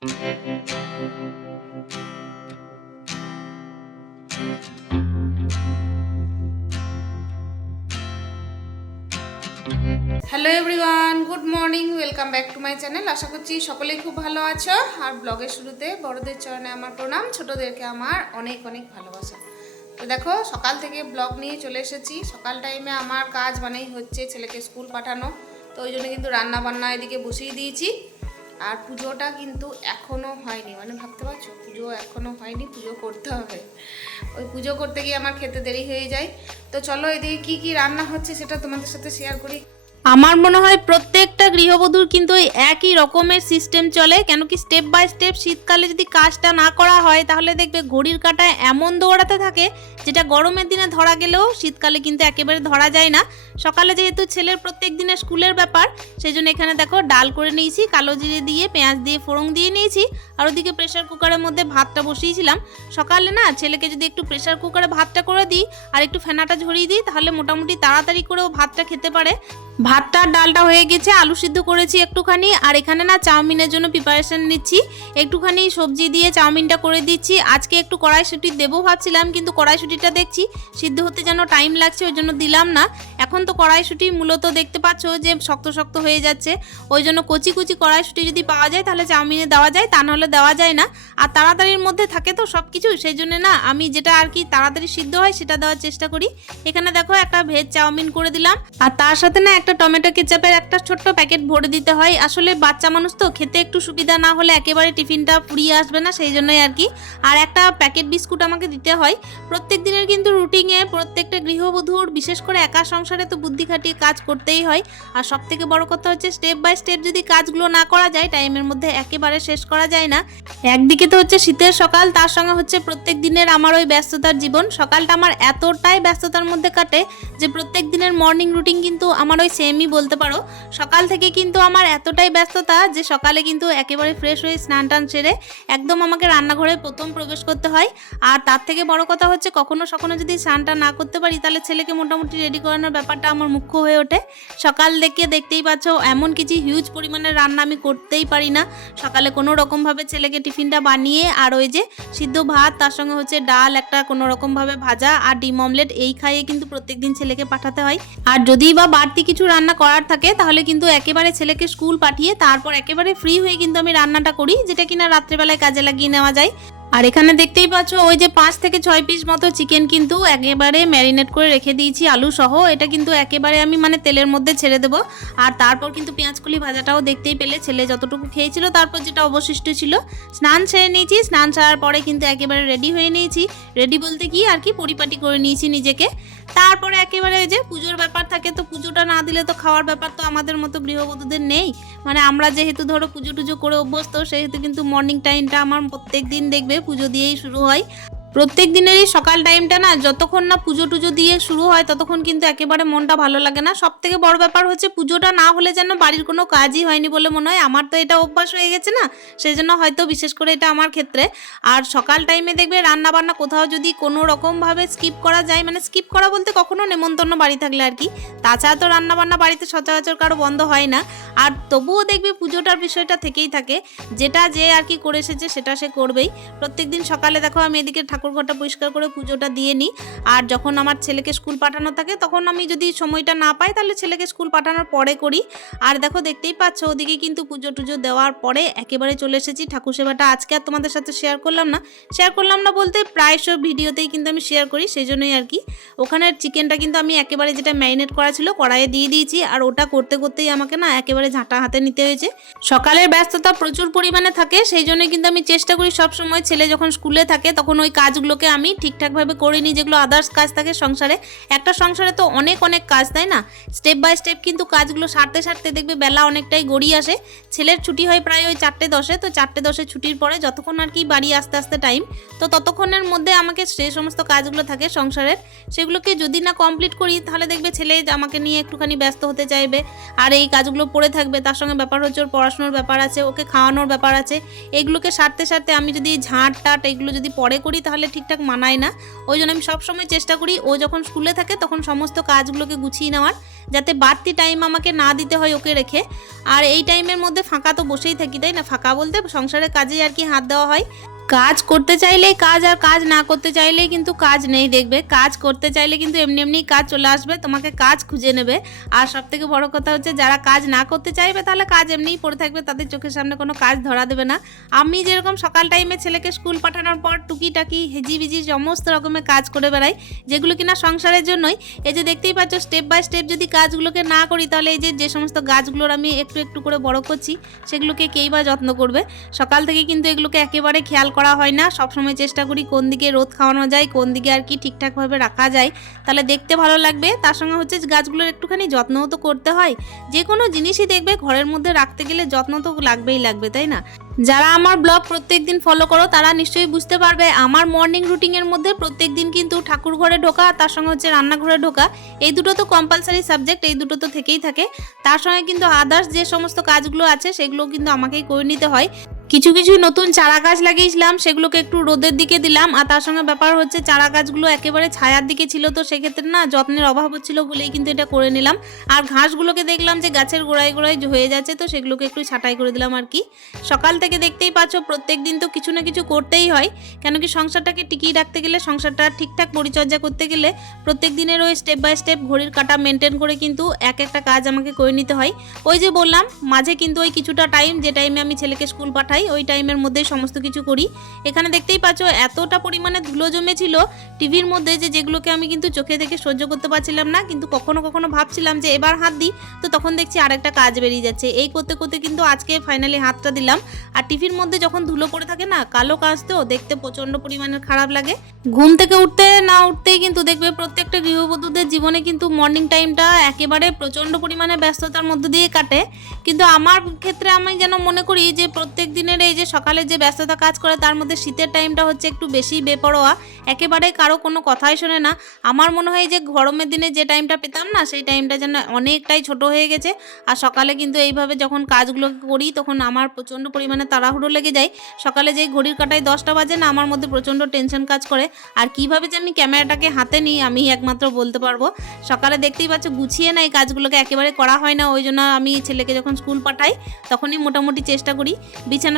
Hello everyone good morning welcome back to my channel আশা করছি সকলেই খুব ভালো আছো। আর ব্লগের শুরুতে বড়দের চরণে আমার প্রণাম, ছোটদেরকে আমার অনেক অনেক ভালোবাসা। তো দেখো, সকাল থেকে ব্লগ নিয়ে চলে এসেছি। সকাল টাইমে আমার কাজ মানেই হচ্ছে ছেলেকে স্কুল পাঠানো। তো ওই জন্য কিন্তু রান্না বান্না এদিকে বসিয়ে দিয়েছি। আর পুজোটা কিন্তু এখনও হয়নি মানে ভাবতে পারছ? পুজো এখনও হয়নি, পুজো করতে হবে। ওই পুজো করতে গিয়ে আমার খেতে দেরি হয়ে যায়। তো চলো এদিকে কি কি রান্না হচ্ছে সেটা তোমাদের সাথে শেয়ার করি। আমার মনে হয় প্রত্যেকটা গৃহবধূর কিন্তু একই রকমের সিস্টেম চলে, কেন কি স্টেপ বাই স্টেপ শীতকালে যদি কাজটা না করা হয়, তাহলে দেখবে ঘড়ির কাঁটায় এমন দৌড়াতে থাকে, যেটা গরমের দিনে ধরা গেলেও শীতকালে কিন্তু একেবারে ধরা যায় না। সকালে যেহেতু ছেলের প্রত্যেক দিনের স্কুলের ব্যাপার সেই জন্য এখানে দেখো ডাল করে নিয়েছি, কালো জিরে দিয়ে, পেঁয়াজ দিয়ে, ফোড়ন দিয়ে নিয়েছি, আর ওদিকে প্রেশার কুকারের মধ্যে ভাতটা বসিয়েছিলাম। সকালে না ছেলেকে যদি একটু প্রেশার কুকারে ভাতটা করে দিই, আর একটু ফেনাটা ঝরিয়ে দিই, তাহলে মোটামুটি তাড়াতাড়ি করেও ভাতটা খেতে পারে। ভাতটা, ডালটা হয়ে গেছে, আলু সিদ্ধ করেছি একটুখানি, আর এখানে না চাউমিনের জন্য প্রিপারেশন নিচ্ছি। একটুখানি সবজি দিয়ে চাউমিনটা করে দিচ্ছি। আজকে একটু কড়াইশুটি দেবো ভাবছিলাম, কিন্তু কড়াইশুটিটা দেখছি, সিদ্ধ হতে যেন টাইম লাগছে, ওই জন্য দিলাম না। এখন তো কড়াইশুটি মূলত দেখতে পাচ্ছ যে শক্ত শক্ত হয়ে যাচ্ছে। ওই জন্য কচি কচি কড়াইশুটি যদি পাওয়া যায়, তাহলে চাউমিনে দেওয়া যায়, তা নাহলে দেওয়া যায় না। আর তাড়াতাড়ির মধ্যে থাকে তো সব কিছু সেই জন্য না আমি যেটা আর কি তাড়াতাড়ি সিদ্ধ হয়, সেটা দেওয়ার চেষ্টা করি। এখানে দেখো একটা ভেজ চাউমিন করে দিলাম। আর তার সাথে না একটা টমেটো কেচাপের একটা ছোট্ট প্যাকেট ভরে দিতে হয়। আসলে বাচ্চা মানুষ তো, খেতে একটু সুবিধা না হলে একেবারে টিফিনটা ফুরিয়ে আসবে না, সেই জন্যই আর কি। আর একটা প্যাকেট বিস্কুট আমাকে দিতে হয়। প্রত্যেক দিনের কিন্তু রুটিনে প্রত্যেকটা গৃহবধূর, বিশেষ করে একা সংসারে তো বুদ্ধি খাটিয়ে কাজ করতেই হয়। আর সব থেকে বড় কথা হচ্ছে, স্টেপ বাই স্টেপ যদি কাজগুলো না করা যায়, টাইমের মধ্যে একেবারে শেষ করা যায় না। একদিকে তো হচ্ছে শীতের সকাল, তার সঙ্গে হচ্ছে প্রত্যেক দিনের আমার ওই ব্যস্ততার জীবন। সকালটা আমার এতটাই ব্যস্ততার মধ্যে কাটে যে প্রত্যেক দিনের মর্নিং রুটিন কিন্তু আমার ওই সেমই বলতে পারো, সকাল থেকে কিন্তু আমার এতটাই ব্যস্ততা যে সকালে কিন্তু একেবারে ফ্রেশ হয়ে স্নান টান সেরে একদম আমাকে রান্নাঘরে প্রথম প্রবেশ করতে হয়। আর তার থেকে বড় কথা হচ্ছে কখনো সখনো যদি স্নানটা না করতে পারি, তাহলে ছেলেকে মোটামুটি রেডি করানোর ব্যাপারটা আমার মুখ্য হয়ে ওঠে। সকাল থেকে দেখতেই পাচ্ছ, এমন কিছু হিউজ পরিমাণের রান্না আমি করতেই পারি না। সকালে কোনো রকমভাবে ছেলেকে টিফিনটা বানিয়ে আর ওই যে সিদ্ধ ভাত, তার সঙ্গে হচ্ছে ডাল, একটা কোনো রকমভাবে ভাজা আর ডিম অমলেট এই খাইয়ে কিন্তু প্রত্যেকদিন ছেলেকে পাঠাতে হয়। আর যদি বা বাড়তি কিছু রান্না করার থাকে, তাহলে কিন্তু একেবারে ছেলেকে স্কুল পাঠিয়ে তারপর একেবারে ফ্রি হয়ে কিন্তু আমি রান্নাটা করি, যেটা কিনা রাত্রেবেলায় কাজে লাগিয়ে নেওয়া যায়। আর এখানে দেখতেই পাচ্ছ, ওই যে পাঁচ থেকে ছয় পিস মতো চিকেন কিন্তু একেবারে ম্যারিনেট করে রেখে দিয়েছি, আলু সহ। এটা কিন্তু একেবারে আমি মানে তেলের মধ্যে ছেড়ে দেবো। আর তারপর কিন্তু পেঁয়াজকলি ভাজাটাও দেখতেই পেলে, ছেলে যতটুকু খেয়েছিল তারপর যেটা অবশিষ্ট ছিল। স্নান সেরে নিয়েছি, স্নান সারার পরে কিন্তু একেবারে রেডি হয়ে নিয়েছি। রেডি বলতে কি আর কি, পরিপাটি করে নিয়েছি নিজেকে। তারপরে একেবারে যে পুজোর ব্যাপার থাকে, তো পুজোটা না দিলে তো খাওয়ার ব্যাপার তো আমাদের মতো গৃহবধূদের নেই। মানে আমরা যেহেতু ধরো পুজো টুজো করে অভ্যস্ত, সেহেতু কিন্তু মর্নিং টাইমটা আমার প্রত্যেক দিন দেখবে পুজো দিয়েই শুরু হয়। প্রত্যেক দিনেরই সকাল টাইমটা না, যতক্ষণ না পুজো টুজো দিয়ে শুরু হয়, ততক্ষণ কিন্তু একেবারে মনটা ভালো লাগে না। সব থেকে বড় ব্যাপার হচ্ছে পুজোটা না হলে যেন বাড়ির কোনো কাজই হয়নি বলে মনে হয়। আমার তো এটা অভ্যাস হয়ে গেছে না সেই জন্য হয়তো বিশেষ করে এটা আমার ক্ষেত্রে। আর সকাল টাইমে দেখবে রান্না বান্না কোথাও যদি কোনো রকমভাবে স্কিপ করা যায় মানে স্কিপ করা বলতে কখনো নেমন্তন্ন বাড়ি থাকলে আর কি। তাছাড়া তো রান্না বান্না বাড়িতে সচরাচর কারও বন্ধ হয় না। আর তবুও দেখবে পুজোটার বিষয়টা থেকেই থাকে। যেটা যে আর কি করে এসেছে সেটা সে করবেই। প্রত্যেকদিন সকালে দেখো আমি এদিকে ঠাকুরঘরটা পরিষ্কার করে পুজোটা দিয়ে নিই। আর যখন আমার ছেলেকে স্কুল পাঠানো থাকে, তখন আমি যদি সময়টা না পাই, তাহলে ছেলেকে স্কুল পাঠানোর পরে করি। আর দেখো, দেখতেই পাচ্ছ, ওদিকে কিন্তু পুজো টুজো দেওয়ার পরে একেবারে চলে এসেছি ঠাকুর সেবাটা। আজকে আর তোমাদের সাথে শেয়ার করলাম না। শেয়ার করলাম না বলতে প্রায় সব ভিডিওতেই কিন্তু আমি শেয়ার করি, সেই জন্যই আর কি। ওখানের চিকেনটা কিন্তু আমি একেবারে যেটা ম্যারিনেট করা ছিল, কড়াইয়ে দিয়ে দিয়েছি। আর ওটা করতে করতেই আমাকে না একেবারে ঝাঁটা হাতে নিতে হয়েছে। সকালের ব্যস্ততা প্রচুর পরিমাণে থাকে, সেই জন্য কিন্তু আমি চেষ্টা করি সব সময় ছেলে যখন স্কুলে থাকে, তখন ওই কাজগুলোকে আমি ঠিকঠাকভাবে করে নিই যেগুলো আদার্স কাজ থাকে সংসারে। একটা সংসারে তো অনেক অনেক কাজ, তাই না? স্টেপ বাই স্টেপ কিন্তু কাজগুলো সারতে সারতে দেখবে বেলা অনেকটাই গড়িয়ে আসে। ছেলের ছুটি হয় প্রায় ওই চারটে দশে, তো চারটে দশে ছুটির পরে যতক্ষণ আর কি বাড়ি আসতে আসতে টাইম তো ততক্ষণের মধ্যে আমাকে যে সমস্ত কাজগুলো থাকে সংসারের। সেগুলোকে যদি না কমপ্লিট করি, তাহলে দেখবে ছেলে আমাকে নিয়ে একটুখানি ব্যস্ত হতে চাইবে। আর এই কাজগুলো পড়ে থাকবে, তার সঙ্গে ব্যাপার হচ্ছে ওর পড়াশোনার ব্যাপার আছে, ওকে খাওয়ানোর ব্যাপার আছে। এগুলোকে সারতে সারতে আমি যদি ঝাঁট টাট এগুলো যদি পরে করি, তাহলে তাহলে ঠিকঠাক মানায় না। ওই জন্য আমি সবসময় চেষ্টা করি, ও যখন স্কুলে থাকে তখন সমস্ত কাজগুলোকে গুছিয়ে নেওয়ার, যাতে বাড়তি টাইম আমাকে না দিতে হয় ওকে রেখে। আর এই টাইমের মধ্যে ফাঁকা তো বসেই থাকি, তাই না? ফাঁকা বলতে সংসারের কাজে আর কি হাত দেওয়া হয়। কাজ করতে চাইলেই কাজ আর কাজ না করতে চাইলেই কিন্তু কাজ নেই, দেখবে? কাজ করতে চাইলে কিন্তু এমনি এমনি কাজ চলে আসবে, তোমাকে কাজ খুঁজে নেবে। আর সব থেকে বড় কথা হচ্ছে, যারা কাজ না করতে চাইবে তাহলে কাজ এমনিই পড়ে থাকবে, তাদের চোখের সামনে কোনো কাজ ধরা দেবে না। আমি যেরকম সকাল টাইমে ছেলেকে স্কুল পাঠানোর পর টুকিটাকি হেজি বিজি সমস্ত রকমের কাজ করে বেড়াই, যেগুলো কিনা সংসারের জন্যই, এই যে দেখতেই পাচ্ছ স্টেপ বাই স্টেপ যদি কাজগুলোকে না করি, তাহলে এই যে যে সমস্ত গাছগুলোর আমি একটু একটু করে বড় করছি, সেগুলোকে কেই বা যত্ন করবে? সকাল থেকে কিন্তু এগুলোকে একেবারে খেয়াল করা হয় না। সবসময় চেষ্টা করি কোন দিকে রোদ খাওয়ানো যায়, কোন দিকে আর কি ঠিকঠাকভাবে রাখা যায়। তাহলে দেখতে ভালো লাগবে। তার সঙ্গে হচ্ছে গাছগুলোর একটুখানি যত্নও তো করতে হয়। যে কোনো জিনিসই দেখবে, ঘরের মধ্যে রাখতে গেলে যত্ন তো লাগবেই লাগবে, তাই না? যারা আমার ব্লগ প্রত্যেক দিন ফলো করো, তারা নিশ্চয়ই বুঝতে পারবে, আমার মর্নিং রুটিনের মধ্যে প্রত্যেক দিন কিন্তু ঠাকুর ঘরে ঢোকা, তার সঙ্গে হচ্ছে রান্নাঘরে ঢোকা। এই দুটো তো কম্পালসারি সাবজেক্ট এই দুটো তো থেকেই থাকে। তার সঙ্গে কিন্তু আদার্স যে সমস্ত কাজগুলো আছে সেগুলো কিন্তু আমাকেই করে নিতে হয়। কিছু কিছু নতুন চারা গাছ লাগিয়েছিলাম, সেগুলোকে একটু রোদের দিকে দিলাম, আর তার সঙ্গে ব্যাপার হচ্ছে চারা গাছগুলো একেবারে ছায়ার দিকে ছিল তো সেক্ষেত্রে না যত্নের অভাব হচ্ছিল বলেই কিন্তু এটা করে নিলাম। আর ঘাসগুলোকে দেখলাম যে গাছের গোড়ায় গোড়ায় হয়ে যাচ্ছে তো সেগুলোকে একটু ছাঁটাই করে দিলাম আর কি। সকাল থেকে দেখতেই পাচ্ছ প্রত্যেক দিন তো কিছু না কিছু করতেই হয়, কেন কি সংসারটাকে টিকিয়ে রাখতে গেলে, সংসারটা ঠিকঠাক পরিচর্যা করতে গেলে প্রত্যেক দিনের ওই স্টেপ বাই স্টেপ ঘড়ির কাটা মেনটেন করে কিন্তু এক একটা কাজ আমাকে করে নিতে হয়। ওই যে বললাম, মাঝে কিন্তু ওই কিছুটা টাইম যে টাইমে আমি ছেলেকে স্কুল পাঠাই ওই টাইমের মধ্যেই সমস্ত কিছু করি। এখানে দেখতেই পাচ্ছ এতটা পরিমাণে ধুলো জমেছিল টিভির মধ্যে যে যেগুলোকে আমি কিন্তু চোখে দেখে সহ্য করতে পারছিলাম না, কিন্তু কখনো কখনো ভাবছিলাম যে এবার হাত দিই, তো তখন দেখছি আরেকটা কাজ বেরিয়ে যাচ্ছে। এই করতে করতে কিন্তু আজকে ফাইনালি হাতটা দিলাম। আর টিভির মধ্যে যখন ধুলো পড়ে থাকে না, কালো কাজ তো, দেখতে প্রচণ্ড পরিমাণের খারাপ লাগে। ঘুম থেকে উঠতে না উঠতেই কিন্তু দেখবে প্রত্যেকটা গৃহবধূদের জীবনে কিন্তু মর্নিং টাইমটা একেবারে প্রচণ্ড পরিমাণে ব্যস্ততার মধ্যে দিয়ে কাটে। কিন্তু আমার ক্ষেত্রে আমি যেন মনে করি যে প্রত্যেক দিনের এই যে সকালে যে ব্যস্ততা কাজ করে, তার মধ্যে শীতের টাইমটা হচ্ছে একটু বেশি বেপরোয়া। একেবারে কারও কোনো কথাই শোনে না। আমার মনে হয় যে গরমের দিনে যে টাইমটা পেতাম না, সেই টাইমটা যেন অনেকটাই ছোট হয়ে গেছে। আর সকালে কিন্তু এইভাবে যখন কাজগুলো করি, তখন আমার প্রচণ্ড পরিমাণে তাড়াহুড়ো লেগে যায়। সকালে যেই ঘড়ির কাটায় দশটা বাজে না, আমার মধ্যে প্রচণ্ড টেনশন কাজ করে। আর কীভাবে যে আমি ক্যামেরাটাকে হাতে নিই, আমি একমাত্র বলতে পারব। সকালে দেখতেই পাচ্ছ, গুছিয়ে না এই কাজগুলোকে, একেবারে করা হয় না। ওই জন্য আমি ছেলেকে যখন স্কুল পাঠাই, তখনই মোটামুটি চেষ্টা করি।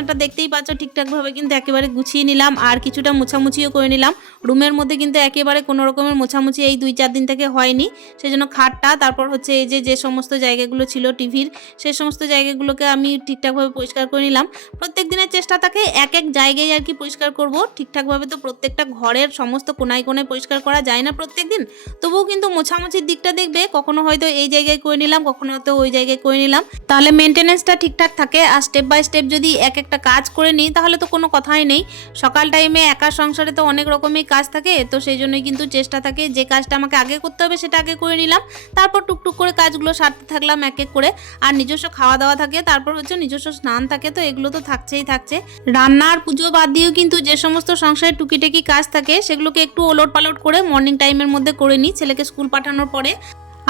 বিছানাটা দেখতেই পাচ্ছ, ঠিকঠাকভাবে কিন্তু একেবারে গুছিয়ে নিলাম আর কিছুটা মোছামুছিও করে নিলাম। রুমের মধ্যে কিন্তু একেবারে কোনো রকমের মোছামুছি এই দুই চার দিন থেকে হয়নি। সেজন্য খাটটা, তারপর হচ্ছে এই যে যে সমস্ত জায়গাগুলো ছিল টিভির, সেই সমস্ত জায়গাগুলোকে আমি ঠিকঠাকভাবে পরিষ্কার করে নিলাম। প্রত্যেক দিনের চেষ্টা থাকে এক এক জায়গায় আর কি পরিষ্কার করব। ঠিকঠাকভাবে তো প্রত্যেকটা ঘরের সমস্ত কোনায় কোনায় পরিষ্কার করা যায় না প্রত্যেক দিন তবুও কিন্তু মোছামুছির দিকটা দেখবে, কখনো হয়তো এই জায়গায় করে নিলাম, কখনো হয়তো ওই জায়গায় করে নিলাম। তাহলে মেনটেনেন্সটা ঠিকঠাক থাকে আর স্টেপ বাই স্টেপ যদি এক এক একটা কাজ করে নিই, তাহলে তো কোনো কথাই নেই। সকাল টাইমে একা সংসারে তো অনেক রকমের কাজ থাকে, তো সেই জন্যই কিন্তু চেষ্টা থাকে যে কাজটা আমাকে আগে করতে হবে সেটা আগে করে নিলাম। তারপর টুকটুক করে কাজগুলো সারতে থাকলাম এক এক করে। আর নিজস্ব খাওয়া দাওয়া থাকে, তারপর হচ্ছে নিজস্ব স্নান থাকে, তো এগুলো তো থাকছেই থাকছে। রান্না আর পুজো বাদ দিয়েও কিন্তু যে সমস্ত সংসারে টুকিটাকি কাজ থাকে, সেগুলোকে একটু ওলট পালট করে মর্নিং টাইমের মধ্যে করে নিই ছেলেকে স্কুল পাঠানোর পরে।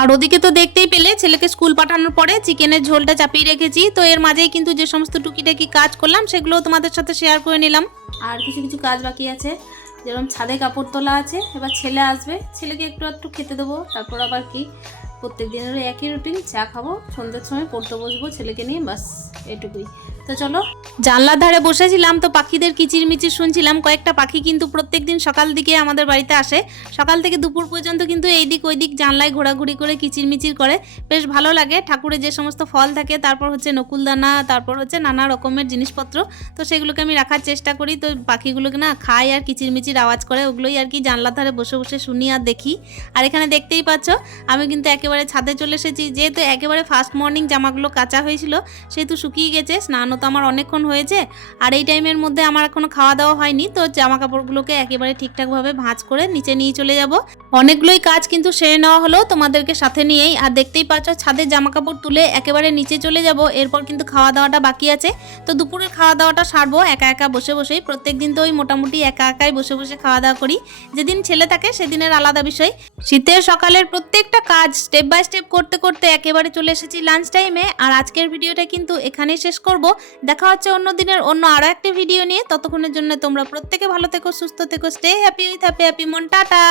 আর ওদিকে তো দেখতেই পেলে, ছেলেকে স্কুল পাঠানোর পরে চিকেনের ঝোলটা চাপিয়ে রেখেছি। তো এর মাঝেই কিন্তু যে সমস্ত টুকিটাকি কাজ করলাম সেগুলো তোমাদের সাথে শেয়ার করে নিলাম। আর কিছু কিছু কাজ বাকি আছে। যেরকম ছাদে কাপড় তোলা আছে, এবার ছেলে আসবে। ছেলেকে একটু একটু খেতে দেবো। তারপর আবার কি? প্রত্যেক দিনের একই রুটিন চা খাব, সন্ধ্যের সময় পড়তে বসবো, ছেলেকে নিয়ে বাস এটুকুই। তো চলো। জানলার ধারে বসেছিলাম তো পাখিদের কিচির মিচির শুনছিলাম। কয়েকটা পাখি কিন্তু প্রত্যেক দিন সকাল দিকে আমাদের বাড়িতে আসে। সকাল থেকে দুপুর পর্যন্ত কিন্তু এই দিক ওই দিক জানলায় ঘোরাঘুরি করে কিচির মিচির করে। বেশ ভালো লাগে ঠাকুরের যে সমস্ত ফল থাকে, তারপর হচ্ছে নকুলদানা, তারপর হচ্ছে নানা রকমের জিনিসপত্র। তো সেগুলোকে আমি রাখার চেষ্টা করি। তো পাখিগুলোকে না খাই আর কিচির মিচির আওয়াজ করে, ওগুলোই আর কি জানলার ধারে বসে বসে শুনি আর দেখি। আর এখানে দেখতেই পাচ্ছ, আমি কিন্তু একেবারে ছাদে চলে এসেছি। যেহেতু একেবারে ফার্স্ট মর্নিং জামাগুলো কাঁচা হয়েছিল, সেহেতু শুকিয়ে গেছে স্নানও তো আমার অনেকক্ষণ হয়েছে, আর এই টাইমের মধ্যে আমার এখনও খাওয়া দাওয়া হয়নি, তো জামা কাপড়গুলোকে একেবারে ঠিকঠাকভাবে ভাঁজ করে নিচে নিয়ে চলে যাব। অনেকগুলোই কাজ কিন্তু সেরে নেওয়া হলো তোমাদেরকে সাথে নিয়েই, আর দেখতেই পাচ্ছ ছাদের জামা কাপড় তুলে একেবারে নিচে চলে যাব, এরপর কিন্তু খাওয়া দাওয়াটা বাকি আছে। তো দুপুরে খাওয়া দাওয়াটা সারবো, একা একা বসে বসেই, প্রত্যেক দিন তো ওই মোটামুটি একা একাই বসে বসে খাওয়া দাওয়া করি। যেদিন ছেলে থাকে সেদিনের আলাদা বিষয়। শীতের সকালের প্রত্যেকটা কাজ স্টেপ বাই স্টেপ করতে করতে একেবারে চলে এসেছি লাঞ্চ টাইমে আর আজকের ভিডিওটা কিন্তু এখানেই শেষ করব। দেখা হচ্ছে অন্য দিনের অন্য আরও একটি ভিডিও নিয়ে। ততক্ষণের জন্য তোমরা প্রত্যেকে ভালো থেকো, সুস্থ থেকো stay happy with happy happy মন, টাটা!